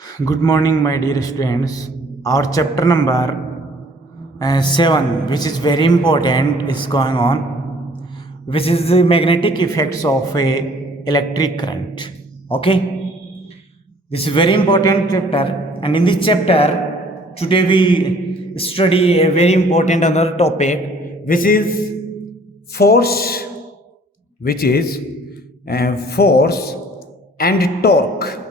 Good morning, my dear students. Our chapter number 7, which is very important, is going on, which is the magnetic effects of a electric current. Okay, this is very important chapter, and in this chapter, today we study a very important other topic, which is force, which is force and torque.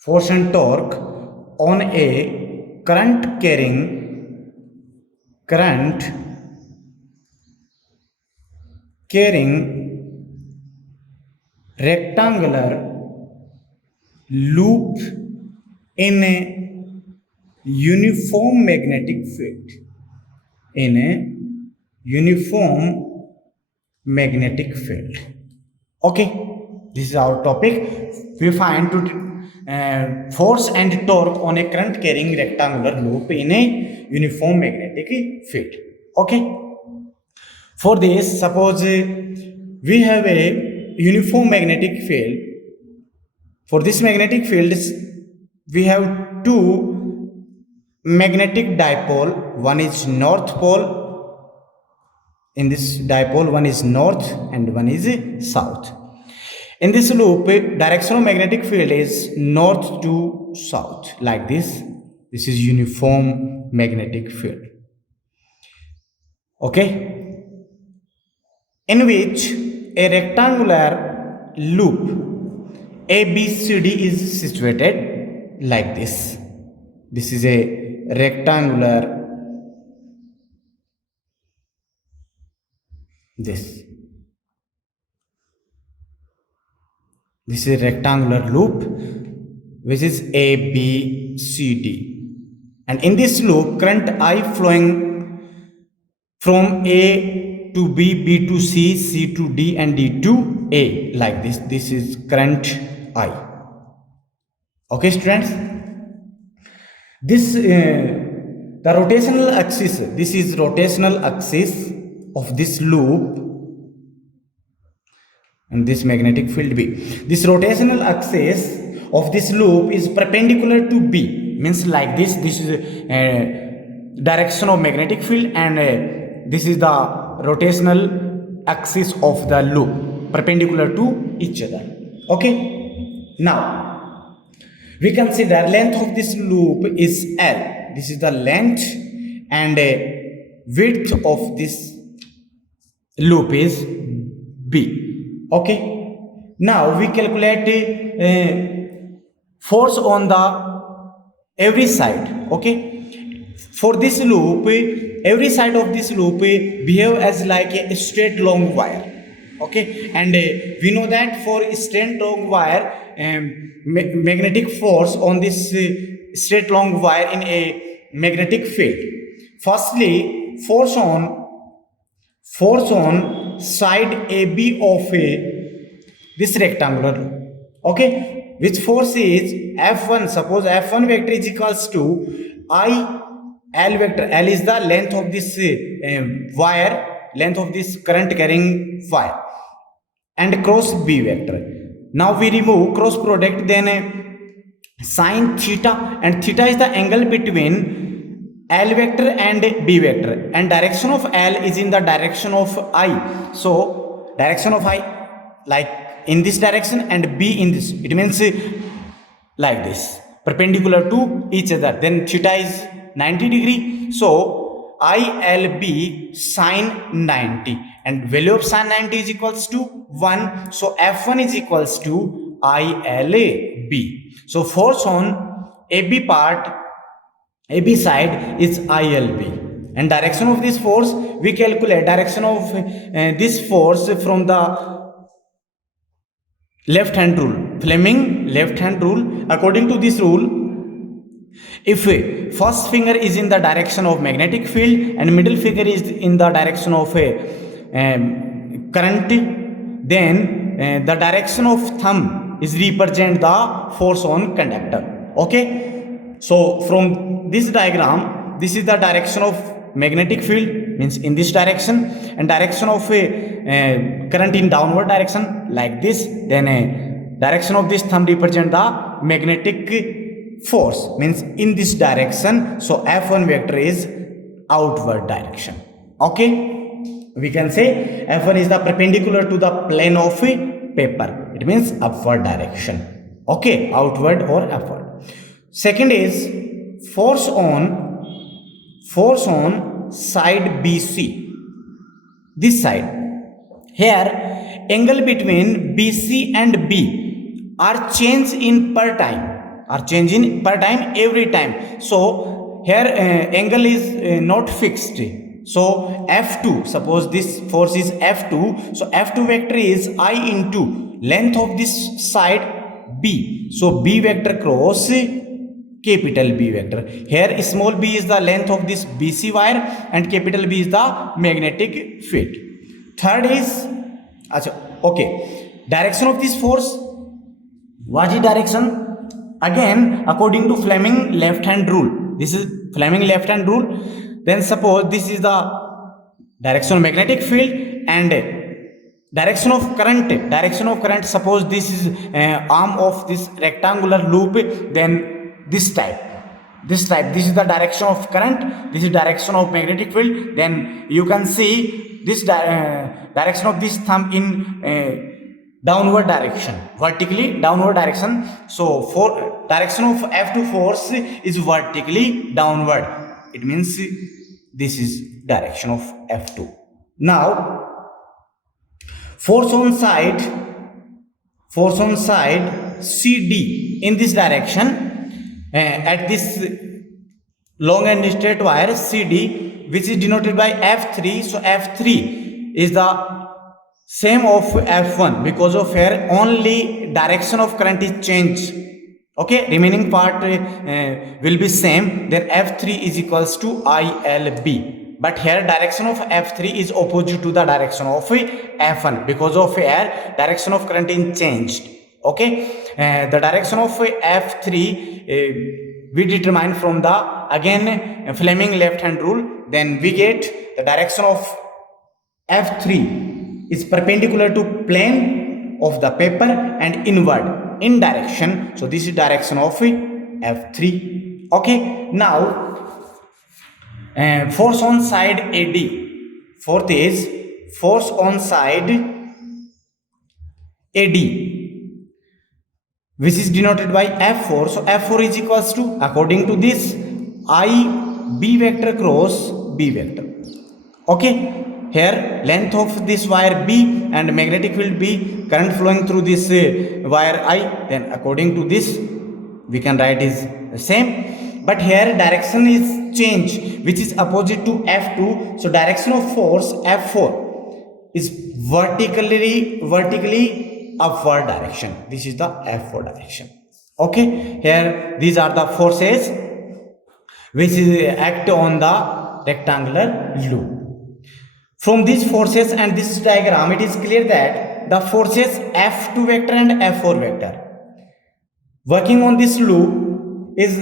Force and torque on a current carrying rectangular loop in a uniform magnetic field. In a uniform magnetic field. Okay, this is our topic. We find force and torque on a current carrying rectangular loop in a uniform magnetic field. Okay, for this, suppose we have a uniform magnetic field. For this magnetic field, we have two magnetic dipole. One is north pole. In this dipole, one is north and one is south. In this loop, direction of magnetic field is north to south, like this. This is uniform magnetic field. Okay, in which a rectangular loop ABCD is situated like this. This is a rectangular this is a rectangular loop which is ABCD, and in this loop current I flowing from A to B, B to C, C to D, and D to A, like this. This is current I. Okay, students, this the rotational axis, this is rotational axis of this loop and this magnetic field B. This rotational axis of this loop is perpendicular to B, means like this. This is direction of magnetic field, and this is the rotational axis of the loop, perpendicular to each other. Okay, now we consider length of this loop is L. This is the length, and width of this loop is B. Okay, now we calculate force on the every side. Okay, for this loop, every side of this loop behave as like a straight long wire. Okay, and we know that for straight long wire, magnetic force on this straight long wire in a magnetic field. Firstly, force on side AB of this rectangular. Okay, which force is F1. Suppose F1 vector is equals to I L vector. L is the length of this wire, length of this current carrying wire, and cross B vector. Now we remove cross product, then sine theta, and theta is the angle between L vector and B vector, and direction of L is in the direction of I. So direction of I like in this direction and B in this. It means like this, perpendicular to each other. Then theta is 90 degree. So ILB sine 90, and value of sine 90 is equals to 1. So F1 is equals to ILB. So force on AB part, AB side is ILB, and direction of this force, we calculate direction of this force from the left hand rule, Fleming left hand rule. According to this rule, if first finger is in the direction of magnetic field and middle finger is in the direction of a current, then the direction of thumb is represent the force on conductor. Okay, so from this diagram, this is the direction of magnetic field, means in this direction, and direction of a current in downward direction like this. Then direction of this thumb represent the magnetic force, means in this direction. So F1 vector is outward direction. Okay, we can say F1 is the perpendicular to the plane of paper. It means upward direction. Okay, outward or upward. Second is force on side BC. This side. Here, angle between BC and B are changed in per time. Every time. So here angle is not fixed. So F2, suppose this force is F2. So F2 vector is I into length of this side B. So B vector cross capital B vector. Here small b is the length of this BC wire and capital B is the magnetic field. Third is, okay, direction of this force. What is direction? Again, according to Fleming left hand rule. This is Fleming left hand rule. Then suppose this is the direction of magnetic field and direction of current. Suppose this is arm of this rectangular loop. Then this type. This is the direction of current. This is direction of magnetic field. Then you can see this direction of this thumb in downward direction, vertically downward direction. So for direction of F2 force is vertically downward. It means this is direction of F2. Now force on side CD in this direction at this long and straight wire CD, which is denoted by F3. So F3 is the same of F1 because of here only direction of current is changed. Okay, remaining part will be same. Then F3 is equals to ILB. But here direction of F3 is opposite to the direction of F1 because of here direction of current is changed. Okay, the direction of F3 we determine from the again Fleming left hand rule. Then we get the direction of F3 is perpendicular to plane of the paper and inward in direction. So this is direction of F3. Okay, now force on side AD. Fourth is force on side AD, which is denoted by F4. So F4 is equals to, according to this, IB vector cross B vector. Okay, here length of this wire B and magnetic field B, current flowing through this wire I. Then according to this we can write is the same, but here direction is change, which is opposite to F2. So direction of force F4 is vertically upward direction. This is the F4 direction. Okay, here these are the forces which act on the rectangular loop. From these forces and this diagram, it is clear that the forces F2 vector and F4 vector working on this loop is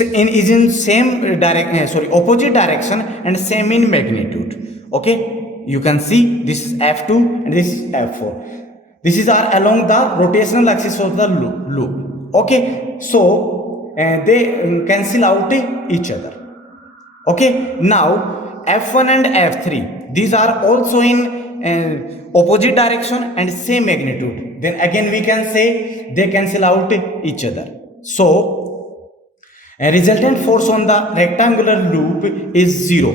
in same direction, opposite direction and same in magnitude. Okay, you can see this is F2 and this is F4. This is are along the rotational axis of the loop. Okay, so they cancel out each other. Okay, now F1 and F3, these are also in opposite direction and same magnitude. Then again we can say they cancel out each other. So a resultant force on the rectangular loop is 0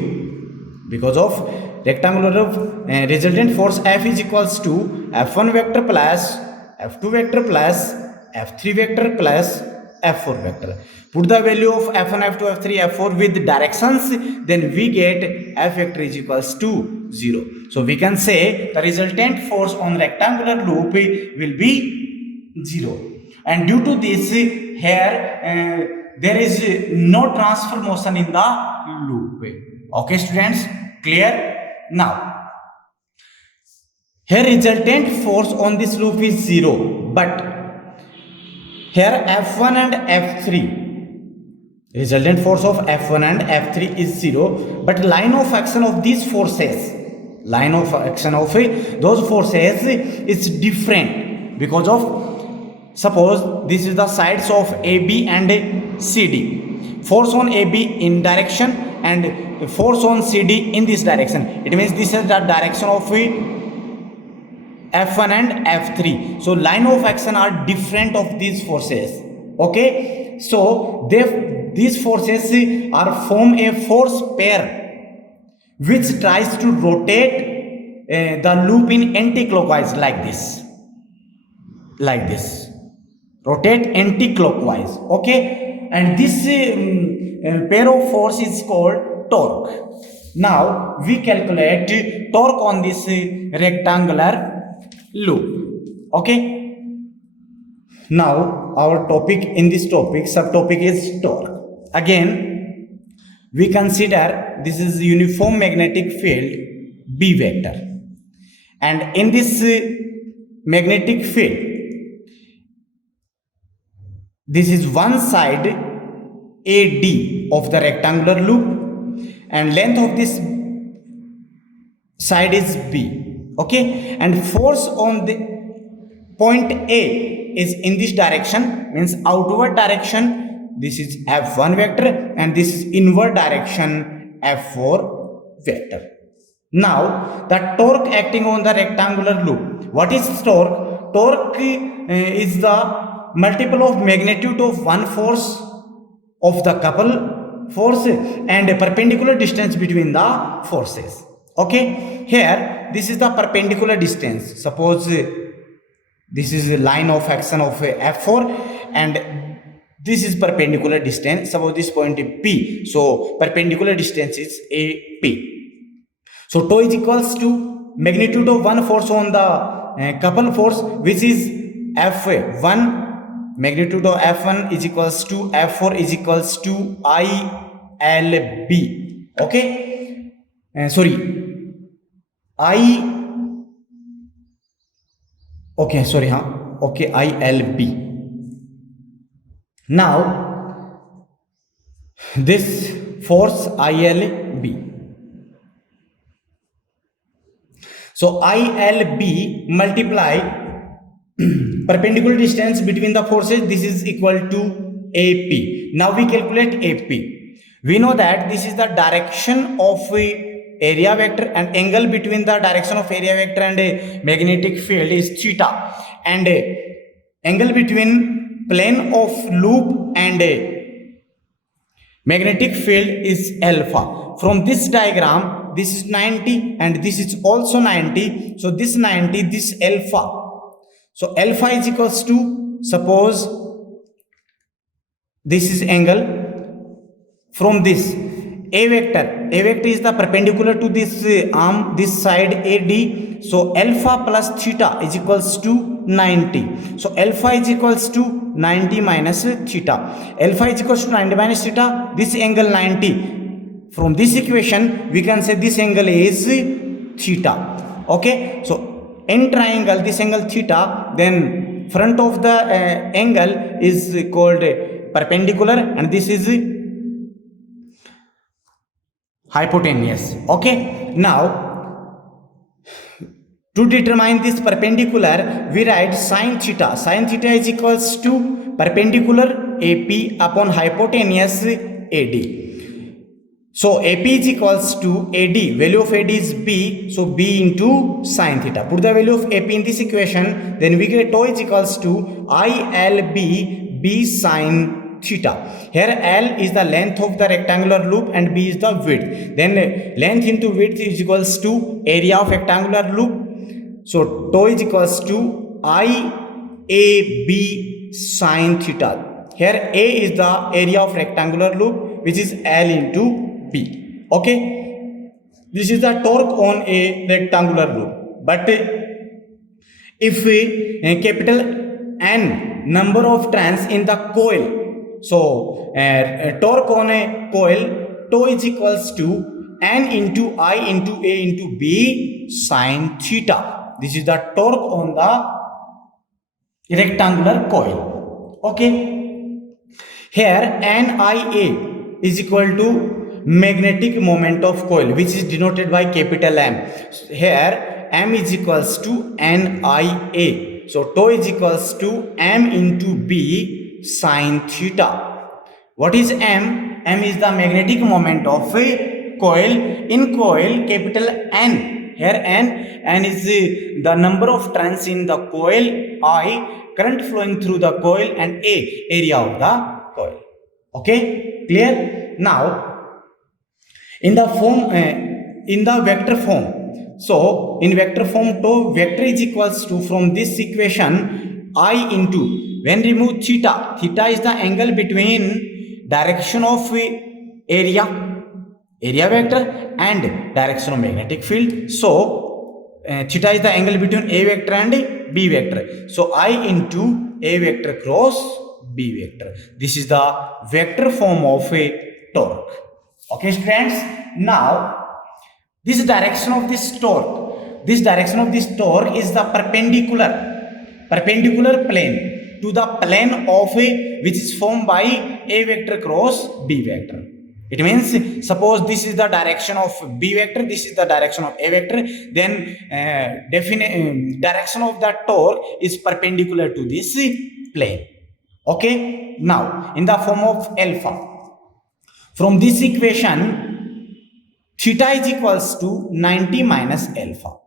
because of rectangular loop. Resultant force F is equals to F1 vector plus F2 vector plus F3 vector plus F4 vector. Put the value of F1, F2, F3, F4 with directions, then we get F vector is equals to 0. So we can say the resultant force on rectangular loop will be 0. And due to this, here there is no transfer motion in the loop. Okay, students, clear? Now, here resultant force on this loop is 0, but here F1 and F3, resultant force of F1 and F3 is 0, but line of action of these forces, line of action of those forces is different. because of, suppose this is the sides of AB and CD. Force on AB in direction and force on CD in this direction. It means this is the direction of F1 and F3. So line of action are different of these forces. Okay, so these forces are form a force pair which tries to rotate the loop in anti-clockwise like this, rotate anti-clockwise. Okay, and this pair of force is called torque. Now we calculate torque on this rectangular loop. Okay, now our topic in this topic, subtopic is torque. Again we consider this is uniform magnetic field B vector, and in this magnetic field, this is one side AD of the rectangular loop and length of this side is B. Okay, and force on the point A is in this direction, means outward direction. This is F1 vector and this is inward direction F4 vector. Now the torque acting on the rectangular loop. What is torque? Torque is the multiple of magnitude of one force of the couple force and a perpendicular distance between the forces. Okay, here this is the perpendicular distance. Suppose this is a line of action of F4 and this is perpendicular distance. Suppose this point is P, so perpendicular distance is AP. So tau is equals to magnitude of one force on the couple force, which is F1. Magnitude of F1 is equals to F4 is equals to ILB. Okay, ILB. Now this force ILB. So ILB multiply perpendicular distance between the forces, this is equal to AP. Now we calculate AP. We know that this is the direction of area vector and angle between the direction of area vector and a magnetic field is theta, and angle between plane of loop and a magnetic field is alpha. From this diagram, this is 90 and this is also 90. So this 90, this alpha. So alpha is equals to, suppose this is angle from this A vector. A vector is the perpendicular to this arm, this side AD. So alpha plus theta is equals to 90. So alpha is equals to 90 minus theta. Alpha is equals to 90 minus theta. This angle 90. From this equation, we can say this angle is theta. Okay. So in triangle, this angle theta, then front of the angle is called perpendicular and this is hypotenuse. Okay, now to determine this perpendicular, we write sin theta. Sin theta is equals to perpendicular AP upon hypotenuse AD. So AP is equals to AD. Value of AD is B. So B into sin theta. Put the value of AP in this equation. Then we get tau is equals to ILB B sin theta. Here L is the length of the rectangular loop and B is the width. Then length into width is equals to area of rectangular loop. So tau is equals to IAB sin theta. Here A is the area of rectangular loop, which is L into B. Okay, this is the torque on a rectangular loop. But if we capital N number of turns in the coil, so torque on a coil, tau is equals to N into I into A into B sin theta. This is the torque on the rectangular coil. Okay, here NIA is equal to magnetic moment of coil, which is denoted by capital M. Here M is equals to NIA. So tau is equals to m into b sine theta. What is m? M is the magnetic moment of a coil. In coil, capital N. Here N is the number of turns in the coil. I, current flowing through the coil, and A, area of the coil. Okay, clear? Now, in the form, in the vector form. So, in vector form, tau vector is equals to, from this equation, I into, when remove theta, theta is the angle between direction of area vector and direction of magnetic field. So, theta is the angle between A vector and B vector. So, I into A vector cross B vector. This is the vector form of a torque. Okay, students. Now, this direction of this torque is the perpendicular plane to the plane of a, which is formed by A vector cross B vector. It means, suppose this is the direction of B vector, this is the direction of A vector, then direction of that torque is perpendicular to this plane. Okay, now in the form of alpha, from this equation, theta is equals to 90 minus alpha.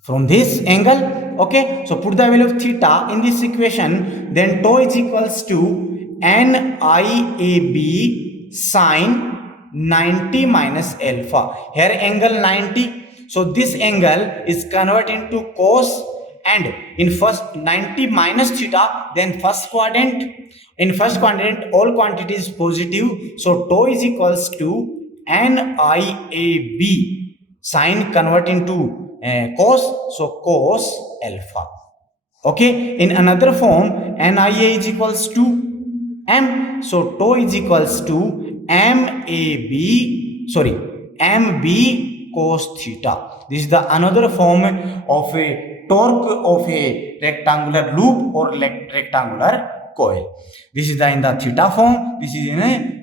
From this angle, okay, so put the value of theta in this equation, then tau is equals to NIAB sine 90 minus alpha. Here angle 90, so this angle is converted into cos, and in first 90 minus theta, then first quadrant, in first quadrant all quantities positive, so tau is equals to NIAB sine convert into cos, so cos alpha. Okay, in another form, NIA is equals to M, so tau is equals to MB cos theta. This is the another form of a torque of a rectangular loop or rectangular coil. This is in the theta form, this is in a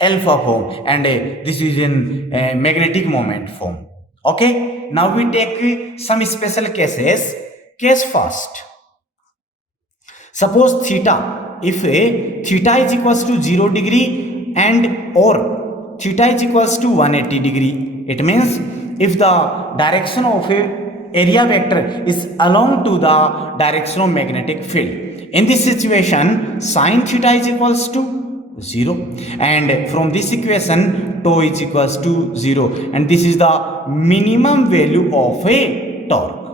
alpha form, and this is in magnetic moment form. Okay, now we take some special cases. Case first, suppose theta, if theta is equals to 0 degree and or theta is equals to 180 degree, it means if the direction of a area vector is along to the direction of magnetic field, in this situation sine theta is equals to 0, and from this equation tau is equals to 0, and this is the minimum value of a torque.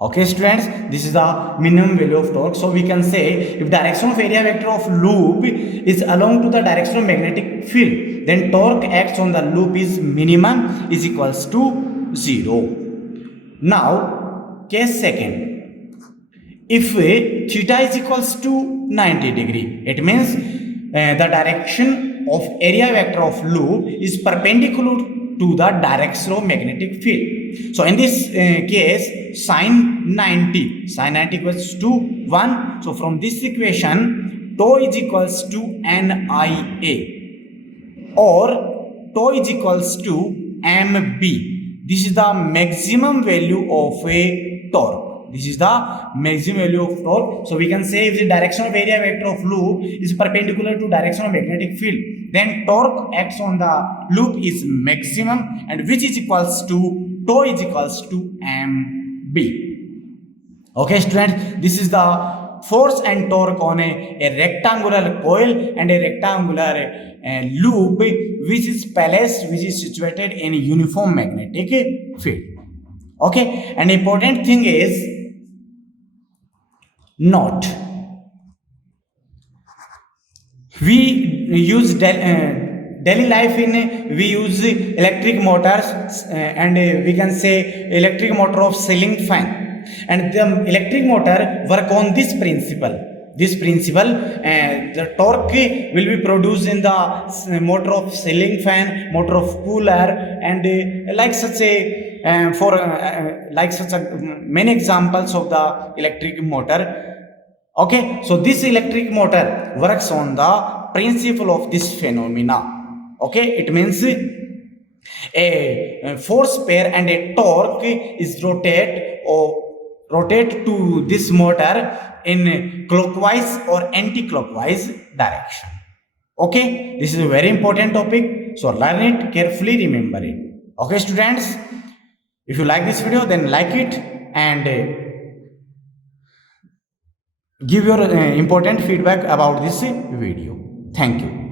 Okay, students, this is the minimum value of torque. So we can say, if direction of area vector of loop is along to the direction of magnetic field, then torque acts on the loop is minimum is equals to 0. Now, case second, if theta is equals to 90 degree, it means the direction of area vector of loop is perpendicular to the direction of magnetic field. So in this case, sine 90 equals to 1. So from this equation, tau is equals to NIA or tau is equals to MB. This is the maximum value of a torque. This is the maximum value of torque. So we can say, if the direction of area vector of loop is perpendicular to direction of magnetic field, then torque acts on the loop is maximum, and which is equals to tau is equals to MB. Okay, students, this is the force and torque on a rectangular coil and a rectangular loop which is placed, which is situated in a uniform magnetic field. Okay, an important thing is note, we use daily life in, we use electric motors and we can say electric motor of ceiling fan, and the electric motor work on this principle. The torque will be produced in the motor of ceiling fan, motor of cooler, and like such a many examples of the electric motor. Okay, so this electric motor works on the principle of this phenomena. Okay, it means a force pair and a torque is rotate or rotate to this motor in clockwise or anti-clockwise direction. Okay, this is a very important topic, so learn it carefully, remember it. Okay students, if you like this video, then like it and give your important feedback about this video. Thank you.